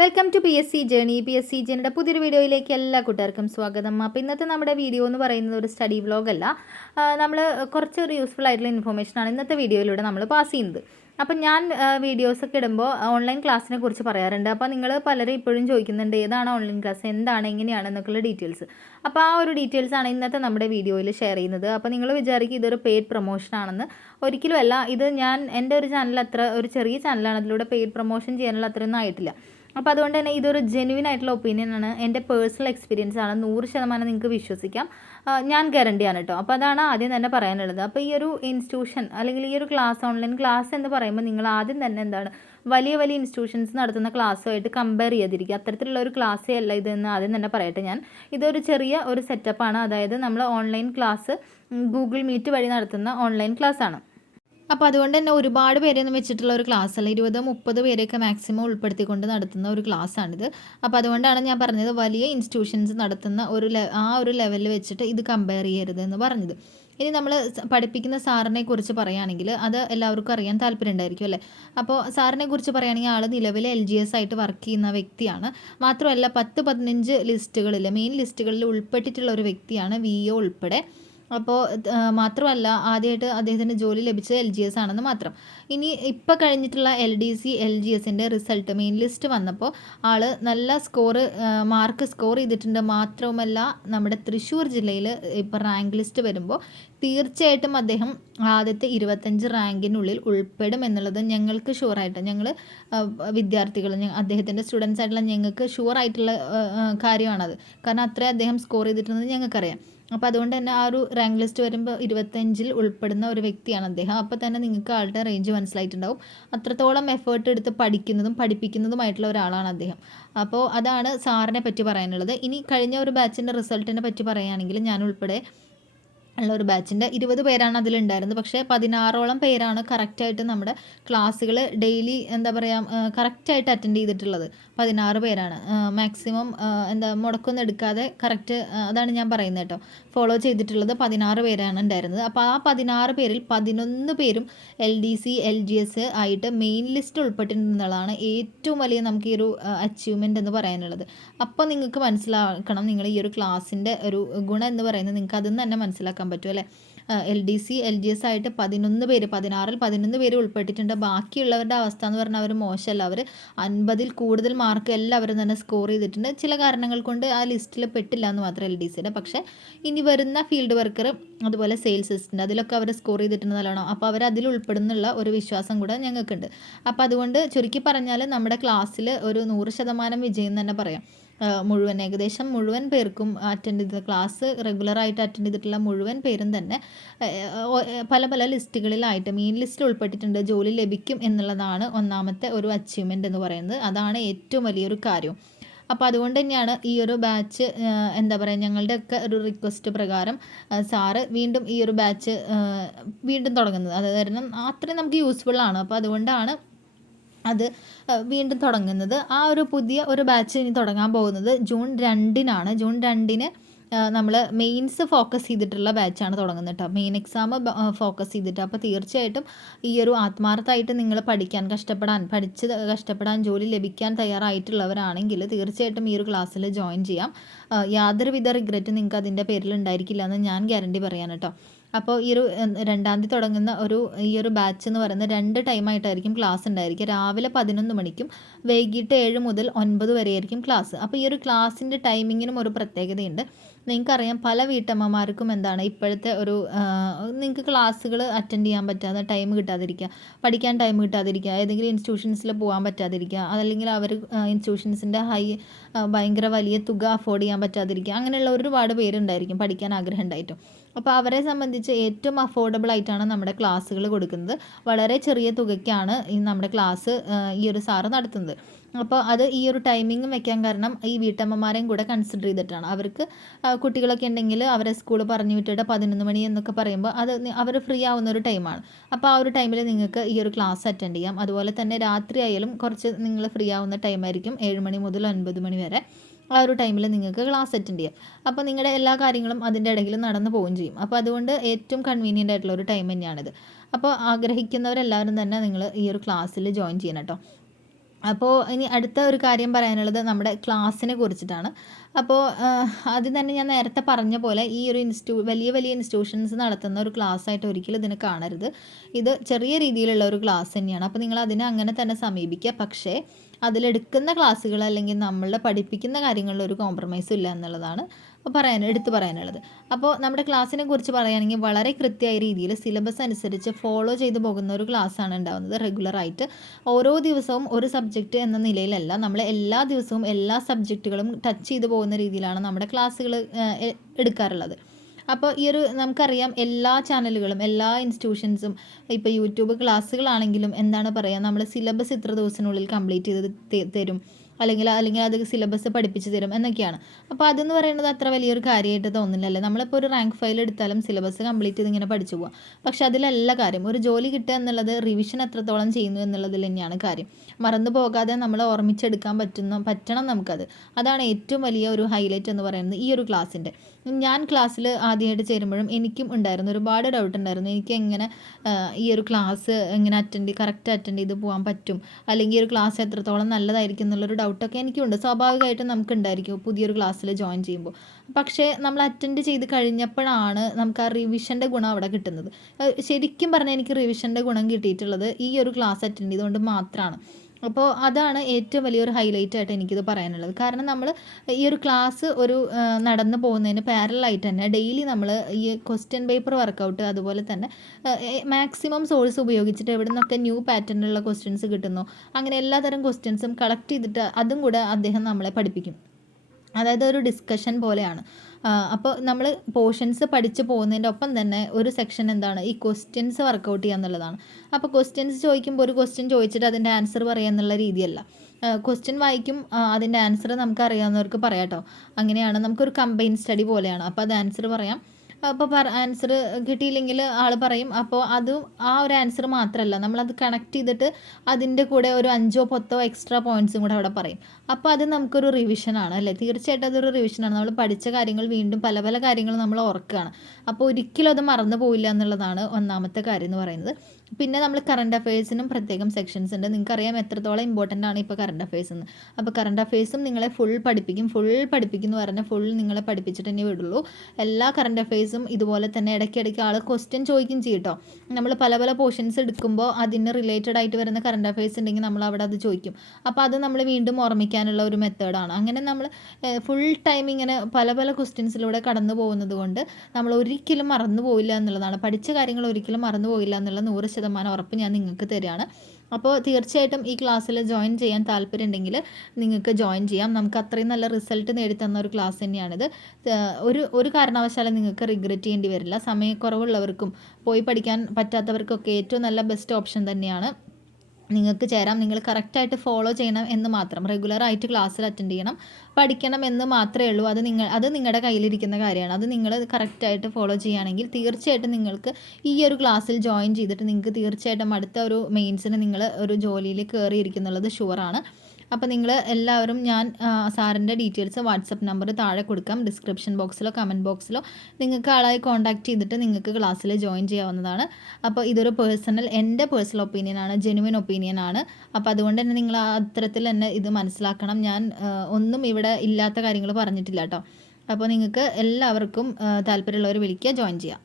Welcome to PSC Journey. PSC Journeyയുടെ പുതിയൊരു വീഡിയോയിലേക്ക് എല്ലാ കൂട്ടുകാർക്കും സ്വാഗതം. അപ്പോൾ ഇന്നത്തെ നമ്മുടെ വീഡിയോ എന്ന് പറയുന്നത് ഒരു സ്റ്റഡി വ്ലോഗല്ല, നമ്മൾ കുറച്ചൊരു യൂസ്ഫുൾ ആയിട്ടുള്ള ഇൻഫർമേഷനാണ് ഇന്നത്തെ വീഡിയോയിലൂടെ നമ്മൾ പാസ് ചെയ്യുന്നത്. അപ്പം ഞാൻ വീഡിയോസൊക്കെ ഇടുമ്പോൾ ഓൺലൈൻ ക്ലാസ്സിനെ കുറിച്ച് പറയാറുണ്ട്. അപ്പോൾ നിങ്ങൾ പലരും ഇപ്പോഴും ചോദിക്കുന്നുണ്ട് ഏതാണ് ഓൺലൈൻ ക്ലാസ്, എന്താണ്, എങ്ങനെയാണ് എന്നൊക്കെയുള്ള ഡീറ്റെയിൽസ്. അപ്പോൾ ആ ഒരു ഡീറ്റെയിൽസാണ് ഇന്നത്തെ നമ്മുടെ വീഡിയോയിൽ ഷെയർ ചെയ്യുന്നത്. അപ്പോൾ നിങ്ങൾ വിചാരിക്കും ഇതൊരു പെയ്ഡ് പ്രൊമോഷൻ ആണെന്ന്. ഒരിക്കലുമല്ല. ഇത് എൻ്റെ ഒരു ചാനൽ അത്ര ഒരു ചെറിയ ചാനലാണ്, അതിലൂടെ പെയ്ഡ് പ്രൊമോഷൻ ചെയ്യാനുള്ള അത്രയൊന്നും ആയിട്ടില്ല. അപ്പോൾ അതുകൊണ്ട് തന്നെ ഇതൊരു ജെന്യുവൻ ആയിട്ടുള്ള ഒപ്പീനിയനാണ്, എൻ്റെ പേഴ്സണൽ എക്സ്പീരിയൻസ് ആണ്. 100% നിങ്ങൾക്ക് വിശ്വസിക്കാം, ഞാൻ ഗ്യാരണ്ടിയാണ് കേട്ടോ. അപ്പോൾ അതാണ് ആദ്യം തന്നെ പറയാനുള്ളത്. അപ്പോൾ ഈ ഒരു ഇൻസ്റ്റിറ്റ്യൂഷൻ അല്ലെങ്കിൽ ഈ ഒരു ക്ലാസ്, ഓൺലൈൻ ക്ലാസ് എന്ന് പറയുമ്പോൾ നിങ്ങൾ ആദ്യം തന്നെ എന്താണ്, വലിയ വലിയ ഇൻസ്റ്റിറ്റ്യൂഷൻസ് നടത്തുന്ന ക്ലാസ്സുമായിട്ട് കമ്പയർ ചെയ്തിരിക്കുക. അത്തരത്തിലുള്ള ഒരു ക്ലാസ്സേ അല്ല ഇതെന്ന് ആദ്യം തന്നെ പറയട്ടെ ഞാൻ. ഇതൊരു ചെറിയ ഒരു സെറ്റപ്പാണ്. അതായത് നമ്മൾ ഓൺലൈൻ ക്ലാസ് ഗൂഗിൾ മീറ്റ് വഴി നടത്തുന്ന ഓൺലൈൻ ക്ലാസ്സാണ്. അപ്പോൾ അതുകൊണ്ട് തന്നെ ഒരുപാട് പേരെയൊന്നും വെച്ചിട്ടുള്ള ഒരു ക്ലാസ് അല്ല, 20-30 പേരെയൊക്കെ മാക്സിമം ഉൾപ്പെടുത്തിക്കൊണ്ട് നടത്തുന്ന ഒരു ക്ലാസ്സാണിത്. അപ്പോൾ അതുകൊണ്ടാണ് ഞാൻ പറഞ്ഞത് വലിയ ഇൻസ്റ്റിറ്റ്യൂഷൻസ് നടത്തുന്ന ആ ഒരു ലെവലിൽ വെച്ചിട്ട് ഇത് കമ്പയർ ചെയ്യരുത് എന്ന് പറഞ്ഞത്. ഇനി നമ്മൾ പഠിപ്പിക്കുന്ന സാറിനെ കുറിച്ച് പറയുകയാണെങ്കിൽ അത് എല്ലാവർക്കും അറിയാൻ താല്പര്യം ഉണ്ടായിരിക്കും അല്ലേ. അപ്പോൾ സാറിനെ കുറിച്ച് പറയുകയാണെങ്കിൽ ആൾ നിലവിൽ LGS ആയിട്ട് വർക്ക് ചെയ്യുന്ന വ്യക്തിയാണ്. മാത്രമല്ല 10-15 ലിസ്റ്റുകളിൽ, മെയിൻ ലിസ്റ്റുകളിൽ ഉൾപ്പെട്ടിട്ടുള്ള ഒരു വ്യക്തിയാണ്, VO ഉൾപ്പെടെ. അപ്പോൾ മാത്രമല്ല ആദ്യമായിട്ട് അദ്ദേഹത്തിന് ജോലി ലഭിച്ചത് LGS ആണെന്ന് മാത്രം. ഇനി ഇപ്പോൾ കഴിഞ്ഞിട്ടുള്ള LDC LGSൻ്റെ റിസൾട്ട് മെയിൻ ലിസ്റ്റ് വന്നപ്പോൾ ആൾ നല്ല മാർക്ക് സ്കോർ ചെയ്തിട്ടുണ്ട്. മാത്രവുമല്ല നമ്മുടെ തൃശ്ശൂർ ജില്ലയിൽ ഇപ്പോൾ റാങ്ക് ലിസ്റ്റ് വരുമ്പോൾ തീർച്ചയായിട്ടും അദ്ദേഹം ആദ്യത്തെ 25 റാങ്കിനുള്ളിൽ ഉൾപ്പെടും എന്നുള്ളത് ഞങ്ങൾക്ക് ഷുവറായിട്ട്, ഞങ്ങൾ വിദ്യാർത്ഥികൾ, അദ്ദേഹത്തിൻ്റെ സ്റ്റുഡൻസ് ആയിട്ടുള്ള ഞങ്ങൾക്ക് ഷുവറായിട്ടുള്ള കാര്യമാണത്. കാരണം അത്രയും അദ്ദേഹം സ്കോർ ചെയ്തിട്ടുണ്ടെന്ന് ഞങ്ങൾക്കറിയാം. അപ്പോൾ അതുകൊണ്ട് തന്നെ ആ ഒരു റാങ്ക് ലിസ്റ്റ് വരുമ്പോൾ 25-ൽ ഉൾപ്പെടുന്ന ഒരു വ്യക്തിയാണ് അദ്ദേഹം. അപ്പോൾ തന്നെ നിങ്ങൾക്ക് ആളുടെ റേഞ്ച് മനസ്സിലായിട്ടുണ്ടാവും. അത്രത്തോളം എഫേർട്ട് എടുത്ത് പഠിക്കുന്നതും പഠിപ്പിക്കുന്നതുമായിട്ടുള്ള ഒരാളാണ് അദ്ദേഹം. അപ്പോൾ അതാണ് സാറിനെ പറ്റി പറയാനുള്ളത്. ഇനി കഴിഞ്ഞ ഒരു ബാച്ചിൻ്റെ റിസൾട്ടിനെ പറ്റി പറയുകയാണെങ്കിൽ ഞാൻ ഉൾപ്പെടെ ഉള്ള ഒരു ബാച്ചിൻ്റെ 20 പേരാണ് അതിലുണ്ടായിരുന്നത്. പക്ഷേ 16ഓളം പേരാണ് കറക്റ്റായിട്ട് നമ്മുടെ ക്ലാസ്സുകൾ ഡെയിലി എന്താ പറയുക കറക്റ്റായിട്ട് അറ്റൻഡ് ചെയ്തിട്ടുള്ളത്. 16 പേരാണ് മാക്സിമം മുടക്കൊന്നും എടുക്കാതെ കറക്റ്റ്, അതാണ് ഞാൻ പറയുന്നത് കേട്ടോ, ഫോളോ ചെയ്തിട്ടുള്ളത് 16 പേരാണ് ഉണ്ടായിരുന്നത്. അപ്പോൾ ആ 16 പേരിൽ 11 പേരും LDC LGS ആയിട്ട് മെയിൻ ലിസ്റ്റ് ഉൾപ്പെട്ടിട്ടുള്ളതാണ് ഏറ്റവും വലിയ നമുക്ക് ഈ ഒരു അച്ചീവ്മെൻ്റ് എന്ന് പറയാനുള്ളത്. അപ്പോൾ നിങ്ങൾക്ക് മനസ്സിലാക്കണം, നിങ്ങൾ ഈ ഒരു ക്ലാസ്സിൻ്റെ ഒരു ഗുണം എന്ന് പറയുന്നത് നിങ്ങൾക്ക് അതിൽ നിന്ന് തന്നെ മനസ്സിലാക്കാൻ പറ്റും അല്ലേ. LDC LGS ആയിട്ട് 11 പേര്, 16-ൽ 11 പേര് ഉൾപ്പെട്ടിട്ടുണ്ട്. ബാക്കിയുള്ളവരുടെ അവസ്ഥ എന്ന് പറഞ്ഞാൽ അവർ മോശമല്ല, അവർ 50-ൽ കൂടുതൽ മാർക്ക് എല്ലാവരും തന്നെ സ്കോർ ചെയ്തിട്ടുണ്ട്. ചില കാരണങ്ങൾ കൊണ്ട് ആ ലിസ്റ്റിൽ പെട്ടില്ല എന്ന് മാത്രം LDCയുടെ. പക്ഷേ ഇനി വരുന്ന ഫീൽഡ് വർക്കർ, അതുപോലെ സെയിൽസ് അസിസ്റ്റൻ്റ്, അതിലൊക്കെ അവർ സ്കോർ ചെയ്തിട്ടുണ്ട് നല്ലോണം. അപ്പോൾ അവർ അതിൽ ഉൾപ്പെടുന്നുള്ള ഒരു വിശ്വാസം കൂടെ ഞങ്ങൾക്കുണ്ട്. അപ്പോൾ അതുകൊണ്ട് ചുരുക്കി പറഞ്ഞാൽ നമ്മുടെ ക്ലാസ്സിൽ ഒരു 100% വിജയം തന്നെ പറയാം. ഏകദേശം മുഴുവൻ പേർക്കും അറ്റൻഡ് ചെയ്ത ക്ലാസ് റെഗുലറായിട്ട് അറ്റൻഡ് ചെയ്തിട്ടുള്ള മുഴുവൻ പേരും തന്നെ പല പല ലിസ്റ്റുകളിലായിട്ട് മെയിൻ ലിസ്റ്റിൽ ഉൾപ്പെട്ടിട്ടുണ്ട്. ജോലി ലഭിക്കും എന്നുള്ളതാണ് ഒന്നാമത്തെ ഒരു അച്ചീവ്മെൻ്റ് എന്ന് പറയുന്നത്. അതാണ് ഏറ്റവും വലിയൊരു കാര്യം. അപ്പോൾ അതുകൊണ്ട് തന്നെയാണ് ഈ ഒരു ബാച്ച് എന്താ പറയുക, ഞങ്ങളുടെയൊക്കെ ഒരു റിക്വസ്റ്റ് പ്രകാരം സാറ് വീണ്ടും ഈ ഒരു ബാച്ച് വീണ്ടും തുടങ്ങുന്നത്. അത് കാരണം അത്രയും നമുക്ക് യൂസ്ഫുള്ളാണ്. അപ്പോൾ അതുകൊണ്ടാണ് അത് വീണ്ടും തുടങ്ങുന്നത്. ആ ഒരു പുതിയ ഒരു ബാച്ച് ഇനി തുടങ്ങാൻ പോകുന്നത് ജൂൺ 2-നാണ്. ജൂൺ 2-ന് നമ്മൾ മെയിൻസ് ഫോക്കസ് ചെയ്തിട്ടുള്ള ബാച്ചാണ് തുടങ്ങുന്നത് കേട്ടോ. മെയിൻ എക്സാം ഫോക്കസ് ചെയ്തിട്ട്. അപ്പോൾ തീർച്ചയായിട്ടും ഈ ഒരു ആത്മാർത്ഥമായിട്ട് നിങ്ങൾ കഷ്ടപ്പെടാൻ ജോലി ലഭിക്കാൻ തയ്യാറായിട്ടുള്ളവരാണെങ്കിൽ തീർച്ചയായിട്ടും ഈ ഒരു ക്ലാസ്സിൽ ജോയിൻ ചെയ്യാം. യാതൊരുവിധ റിഗ്രറ്റും നിങ്ങൾക്ക് അതിൻ്റെ പേരിൽ ഉണ്ടായിരിക്കില്ല എന്ന് ഞാൻ ഗ്യാരണ്ടി പറയാൻ കേട്ടോ. അപ്പോൾ ഈ ഒരു 2-ാം തീയതി തുടങ്ങുന്ന ഈ ഒരു ബാച്ച് എന്ന് പറയുന്നത് 2 ടൈമായിട്ടായിരിക്കും ക്ലാസ് ഉണ്ടായിരിക്കുക. രാവിലെ 11 മണിക്കും വൈകിട്ട് 7 മുതൽ 9 വരെയായിരിക്കും ക്ലാസ്. അപ്പോൾ ഈ ഒരു ക്ലാസ്സിൻ്റെ ടൈമിങ്ങിനും ഒരു പ്രത്യേകതയുണ്ട്. നിങ്ങൾക്കറിയാം, പല വീട്ടമ്മമാർക്കും എന്താണ് ഇപ്പോഴത്തെ ഒരു നിങ്ങൾക്ക് ക്ലാസ്സുകൾ അറ്റൻഡ് ചെയ്യാൻ പറ്റാതെ ടൈം കിട്ടാതിരിക്കുക, പഠിക്കാൻ ടൈം കിട്ടാതിരിക്കുക, ഏതെങ്കിലും ഇൻസ്റ്റിറ്റ്യൂഷൻസിൽ പോകാൻ പറ്റാതിരിക്കുക, അതല്ലെങ്കിൽ അവർ ഇൻസ്റ്റിറ്റ്യൂഷൻസിൻ്റെ ഭയങ്കര വലിയ തുക അഫോർഡ് ചെയ്യാൻ പറ്റാതിരിക്കുക, അങ്ങനെയുള്ള ഒരുപാട് പേരുണ്ടായിരിക്കും പഠിക്കാൻ ആഗ്രഹം ഉണ്ടായിട്ടും. അപ്പോൾ അവരെ സംബന്ധിച്ച് ഏറ്റവും അഫോർഡബിൾ ആയിട്ടാണ് നമ്മുടെ ക്ലാസ്സുകൾ കൊടുക്കുന്നത്. വളരെ ചെറിയ തുകയ്ക്കാണ് നമ്മുടെ ക്ലാസ് ഈ ഒരു സാറ് നടത്തുന്നത്. അപ്പോൾ അത് ഈ ഒരു ടൈമിങ്ങും വെക്കാൻ കാരണം ഈ വീട്ടമ്മമാരെയും കൂടെ കൺസിഡർ ചെയ്തിട്ടാണ്. അവർക്ക് കുട്ടികളൊക്കെ ഉണ്ടെങ്കിൽ അവരെ സ്കൂൾ പറഞ്ഞു വിട്ടിട്ട് 11 മണി എന്നൊക്കെ പറയുമ്പോൾ അത് അവർ ഫ്രീ ആവുന്ന ഒരു ടൈമാണ്. അപ്പോൾ ആ ഒരു ടൈമിൽ നിങ്ങൾക്ക് ഈ ഒരു ക്ലാസ് അറ്റൻഡ് ചെയ്യാം. അതുപോലെ തന്നെ രാത്രി ആയാലും കുറച്ച് നിങ്ങൾ ഫ്രീ ആവുന്ന ടൈമായിരിക്കും, 7 മണി മുതൽ 9 മണി വരെ. ആ ഒരു ടൈമിൽ നിങ്ങൾക്ക് ക്ലാസ് അറ്റൻഡ് ചെയ്യാം. അപ്പോൾ നിങ്ങളുടെ എല്ലാ കാര്യങ്ങളും അതിൻ്റെ ഇടയിൽ നടന്നു പോവുകയും ചെയ്യും. അപ്പോൾ അതുകൊണ്ട് ഏറ്റവും കൺവീനിയൻ്റ് ആയിട്ടുള്ള ഒരു ടൈം തന്നെയാണിത്. അപ്പോൾ ആഗ്രഹിക്കുന്നവരെല്ലാവരും തന്നെ നിങ്ങൾ ഈ ഒരു ക്ലാസ്സിൽ ജോയിൻ ചെയ്യണം കേട്ടോ. അപ്പോൾ ഇനി അടുത്ത ഒരു കാര്യം പറയാനുള്ളത് നമ്മുടെ ക്ലാസ്സിനെ കുറിച്ചിട്ടാണ്. അപ്പോൾ ആദ്യം തന്നെ ഞാൻ നേരത്തെ പറഞ്ഞ പോലെ ഈ ഒരു വലിയ വലിയ ഇൻസ്റ്റിറ്റ്യൂഷൻസ് നടത്തുന്ന ഒരു ക്ലാസ് ആയിട്ട് ഒരിക്കലും ഇതിനെ കാണരുത്. ഇത് ചെറിയ രീതിയിലുള്ള ഒരു ക്ലാസ് തന്നെയാണ്. അപ്പോൾ നിങ്ങൾ അതിനെ അങ്ങനെ തന്നെ സമീപിക്കുക. പക്ഷേ അതിലെടുക്കുന്ന ക്ലാസ്സുകൾ അല്ലെങ്കിൽ നമ്മളുടെ പഠിപ്പിക്കുന്ന കാര്യങ്ങളിൽ ഒരു കോംപ്രമൈസും ഇല്ല എന്നുള്ളതാണ് എടുത്തു പറയാനുള്ളത്. അപ്പോൾ നമ്മുടെ ക്ലാസ്സിനെ കുറിച്ച് പറയുകയാണെങ്കിൽ വളരെ കൃത്യമായ രീതിയിൽ സിലബസ് അനുസരിച്ച് ഫോളോ ചെയ്ത് പോകുന്ന ഒരു ക്ലാസ്സാണ് ഉണ്ടാകുന്നത് റെഗുലറായിട്ട്. ഓരോ ദിവസവും ഒരു സബ്ജക്റ്റ് എന്ന നിലയിലല്ല, നമ്മൾ എല്ലാ ദിവസവും എല്ലാ സബ്ജക്റ്റുകളും ടച്ച് ചെയ്ത് പോകുന്ന രീതിയിലാണ് നമ്മുടെ ക്ലാസ്സുകൾ എടുക്കാറുള്ളത്. അപ്പോൾ ഈ ഒരു നമുക്കറിയാം എല്ലാ ചാനലുകളും എല്ലാ ഇൻസ്റ്റിറ്റ്യൂഷൻസും ഇപ്പോൾ യൂട്യൂബ് ക്ലാസ്സുകളാണെങ്കിലും എന്താണ് പറയുക, നമ്മൾ സിലബസ് ഇത്ര ദിവസത്തിനുള്ളിൽ കംപ്ലീറ്റ് ചെയ്ത് തരും, അല്ലെങ്കിൽ അത് സിലബസ് പഠിപ്പിച്ച് തരും എന്നൊക്കെയാണ്. അപ്പോൾ അതെന്ന് പറയുന്നത് അത്ര വലിയൊരു കാര്യമായിട്ട് തോന്നുന്നില്ലല്ലേ. നമ്മളിപ്പോൾ ഒരു റാങ്ക് ഫയൽ എടുത്താലും സിലബസ് കംപ്ലീറ്റ് ചെയ്ത് ഇങ്ങനെ പഠിച്ചു പോകാം. പക്ഷെ അതിലല്ല കാര്യം. ഒരു ജോലി കിട്ടുക എന്നുള്ളത് റിവിഷൻ എത്രത്തോളം ചെയ്യുന്നു എന്നുള്ളതിൽ തന്നെയാണ് കാര്യം. മറന്നു പോകാതെ നമ്മൾ ഓർമ്മിച്ചെടുക്കാൻ പറ്റണം നമുക്കത്. അതാണ് ഏറ്റവും വലിയ ഒരു ഹൈലൈറ്റ് എന്ന് പറയുന്നത് ഈ ഒരു ക്ലാസ്സിൻ്റെ. ഞാൻ ക്ലാസ്സിൽ ആദ്യമായിട്ട് ചേരുമ്പോഴും എനിക്കും ഉണ്ടായിരുന്നു ഒരുപാട് ഡൗട്ട് ഉണ്ടായിരുന്നു. എനിക്ക് എങ്ങനെ ഈ ഒരു ക്ലാസ് എങ്ങനെ കറക്റ്റ് അറ്റൻഡ് ചെയ്ത് പോകാൻ പറ്റും, അല്ലെങ്കിൽ ഈ ഒരു ക്ലാസ് എത്രത്തോളം നല്ലതായിരിക്കും എന്നുള്ളൊരു ഡൗട്ടൊക്കെ എനിക്കുണ്ട്. സ്വാഭാവികമായിട്ടും നമുക്കുണ്ടായിരിക്കും പുതിയൊരു ക്ലാസ്സിൽ ജോയിൻ ചെയ്യുമ്പോൾ. പക്ഷേ നമ്മൾ അറ്റൻഡ് ചെയ്ത് കഴിഞ്ഞപ്പോഴാണ് നമുക്ക് ആ റിവിഷൻ്റെ ഗുണം അവിടെ കിട്ടുന്നത്. ശരിക്കും പറഞ്ഞാൽ എനിക്ക് റിവിഷൻ്റെ ഗുണം കിട്ടിയിട്ടുള്ളത് ഈ ഒരു ക്ലാസ് അറ്റൻഡ് ചെയ്തുകൊണ്ട് മാത്രമാണ്. അപ്പോൾ അതാണ് ഏറ്റവും വലിയൊരു ഹൈലൈറ്റ് ആയിട്ട് എനിക്കിത് പറയാനുള്ളത്. കാരണം നമ്മൾ ഈ ഒരു ക്ലാസ് നടന്നു പോകുന്നതിന് പാരലായിട്ട് തന്നെ ഡെയിലി നമ്മൾ ഈ ക്വസ്റ്റ്യൻ പേപ്പർ വർക്കൗട്ട്, അതുപോലെ തന്നെ മാക്സിമം സോഴ്സ് ഉപയോഗിച്ചിട്ട് എവിടെ നിന്നൊക്കെ ന്യൂ പാറ്റേണിലുള്ള ക്വസ്റ്റ്യൻസ് കിട്ടുന്നു, അങ്ങനെ എല്ലാതരം ക്വസ്റ്റ്യൻസും കളക്ട് ചെയ്തിട്ട് അതും കൂടെ അദ്ദേഹം നമ്മളെ പഠിപ്പിക്കും. അതായത് ഒരു ഡിസ്കഷൻ പോലെയാണ്. അപ്പോൾ നമ്മൾ പോർഷൻസ് പഠിച്ച് പോകുന്നതിൻ്റെ ഒപ്പം തന്നെ ഒരു സെക്ഷൻ എന്താണ്, ഈ ക്വസ്റ്റ്യൻസ് വർക്കൗട്ട് ചെയ്യുക എന്നുള്ളതാണ്. അപ്പോൾ ക്വസ്റ്റ്യൻസ് ചോദിക്കുമ്പോൾ ഒരു ക്വസ്റ്റ്യൻ ചോദിച്ചിട്ട് അതിൻ്റെ ആൻസർ പറയുക എന്നുള്ള രീതിയല്ല. ക്വസ്റ്റ്യൻ വായിക്കും, അതിൻ്റെ ആൻസർ നമുക്ക് അറിയാവുന്നവർക്ക് പറയാം കേട്ടോ. അങ്ങനെയാണ്, നമുക്കൊരു കമ്പൈൻ സ്റ്റഡി പോലെയാണ്. അപ്പോൾ അത് ആൻസർ പറയാം. അപ്പോൾ ആൻസർ കിട്ടിയില്ലെങ്കിൽ ആൾ പറയും. അപ്പോൾ ആ ഒരു ആൻസർ മാത്രമല്ല, നമ്മളത് കണക്ട് ചെയ്തിട്ട് അതിൻ്റെ കൂടെ ഒരു 5 or 10 എക്സ്ട്രാ പോയിൻറ്റ്സും കൂടെ അവിടെ പറയും. അപ്പോൾ അത് നമുക്കൊരു റിവിഷനാണ് അല്ലേ. തീർച്ചയായിട്ടും അതൊരു റിവിഷനാണ്. നമ്മൾ പഠിച്ച കാര്യങ്ങൾ വീണ്ടും പല പല കാര്യങ്ങൾ നമ്മൾ ഓർക്കുകയാണ്. അപ്പോൾ ഒരിക്കലും അത് മറന്നു പോയില്ല എന്നുള്ളതാണ് ഒന്നാമത്തെ കാര്യം എന്ന് പറയുന്നത്. പിന്നെ നമ്മൾ കറണ്ട് അഫയേഴ്സിനും പ്രത്യേകം സെക്ഷൻസ് ഉണ്ട്. നിങ്ങൾക്കറിയാം എത്രത്തോളം ഇമ്പോർട്ടൻ്റ് ആണ് ഇപ്പോൾ കറണ്ട് അഫയേഴ്സ് എന്ന്. അപ്പോൾ കറണ്ട് അഫയേഴ്സും നിങ്ങളെ ഫുൾ പഠിപ്പിക്കും എന്ന് പറഞ്ഞാൽ ഫുൾ നിങ്ങളെ പഠിപ്പിച്ചിട്ട് തന്നെ വിടുള്ളൂ. എല്ലാ കറണ്ട് അഫയേഴ്സും ഇതുപോലെ തന്നെ ഇടയ്ക്കിടയ്ക്ക് ആൾ ക്വസ്റ്റ്യൻ ചോദിക്കും ചെയ്യും കേട്ടോ. നമ്മൾ പല പല പോർഷൻസ് എടുക്കുമ്പോൾ അതിന് റിലേറ്റഡ് ആയിട്ട് വരുന്ന കറണ്ട് അഫയേഴ്സ് ഉണ്ടെങ്കിൽ നമ്മൾ അവിടെ അത് ചോദിക്കും. അപ്പോൾ അത് നമ്മൾ വീണ്ടും ഓർമ്മിക്കാനുള്ള ഒരു മെത്തേഡാണ്. അങ്ങനെ നമ്മൾ ഫുൾ ടൈം ഇങ്ങനെ പല പല ക്വസ്റ്റ്യൻസിലൂടെ കടന്നു പോകുന്നത് കൊണ്ട് നമ്മൾ ഒരിക്കലും മറന്നു പോയില്ല എന്നുള്ളതാണ്. പഠിച്ച കാര്യങ്ങൾ ഒരിക്കലും മറന്നു പോയില്ല എന്നുള്ള 100% ഉറപ്പ് ഞാൻ നിങ്ങൾക്ക് തരികയാണ്. അപ്പോൾ തീർച്ചയായിട്ടും ഈ ക്ലാസ്സിൽ ജോയിൻ ചെയ്യാൻ താല്പര്യം ഉണ്ടെങ്കിൽ നിങ്ങൾക്ക് ജോയിൻ ചെയ്യാം. നമുക്ക് അത്രയും നല്ല റിസൾട്ട് നേടിത്തന്ന ഒരു ക്ലാസ് തന്നെയാണിത്. ഒരു കാരണവശാലും നിങ്ങൾക്ക് റിഗ്രറ്റ് ചെയ്യേണ്ടി വരില്ല. സമയക്കുറവുള്ളവർക്കും പോയി പഠിക്കാൻ പറ്റാത്തവർക്കൊക്കെ ഏറ്റവും നല്ല ബെസ്റ്റ് ഓപ്ഷൻ തന്നെയാണ്. നിങ്ങൾക്ക് ചേരാം. നിങ്ങൾ കറക്റ്റായിട്ട് ഫോളോ ചെയ്യണം എന്ന് മാത്രം. റെഗുലറായിട്ട് ക്ലാസ്സിൽ അറ്റൻഡ് ചെയ്യണം, പഠിക്കണം എന്ന് മാത്രമേ ഉള്ളൂ. അത് നിങ്ങളുടെ കയ്യിലിരിക്കുന്ന കാര്യമാണ്. അത് നിങ്ങൾ കറക്റ്റായിട്ട് ഫോളോ ചെയ്യുകയാണെങ്കിൽ തീർച്ചയായിട്ടും നിങ്ങൾക്ക് ഈ ഒരു ക്ലാസ്സിൽ ജോയിൻ ചെയ്തിട്ട് നിങ്ങൾക്ക് തീർച്ചയായിട്ടും അടുത്ത ഒരു മെയിൻസിന് നിങ്ങൾ ഒരു ജോലിയിൽ കയറിയിരിക്കുന്നുള്ളത് ഷുവറാണ്. അപ്പോൾ നിങ്ങൾ എല്ലാവരും, ഞാൻ സാറിൻ്റെ ഡീറ്റെയിൽസ് വാട്സപ്പ് നമ്പർ താഴെ കൊടുക്കാം. ഡിസ്ക്രിപ്ഷൻ ബോക്സിലോ കമൻറ്റ് ബോക്സിലോ നിങ്ങൾക്ക് ആളായി കോൺടാക്റ്റ് ചെയ്തിട്ട് നിങ്ങൾക്ക് ക്ലാസ്സിൽ ജോയിൻ ചെയ്യാവുന്നതാണ്. അപ്പോൾ ഇതൊരു എൻ്റെ പേഴ്സണൽ ഒപ്പീനിയനാണ്, ജെനുവിൻ ഒപ്പീനിയനാണ്. അപ്പോൾ അതുകൊണ്ട് തന്നെ നിങ്ങൾ അത്തരത്തിൽ തന്നെ ഇത് മനസ്സിലാക്കണം. ഞാൻ ഒന്നും ഇവിടെ ഇല്ലാത്ത കാര്യങ്ങൾ പറഞ്ഞിട്ടില്ല കേട്ടോ. അപ്പോൾ നിങ്ങൾക്ക് എല്ലാവർക്കും താല്പര്യമുള്ളവർ വിളിക്കുക, ജോയിൻ ചെയ്യാം.